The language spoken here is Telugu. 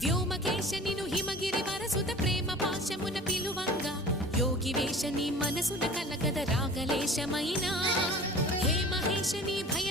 వ్యోమకేశనిను హిమగిరి వరసుత ప్రేమ పాశమున పిలువంగా యోగి వేషని మనసున కలకద రాగలేశమైనా హే మహేశని భయ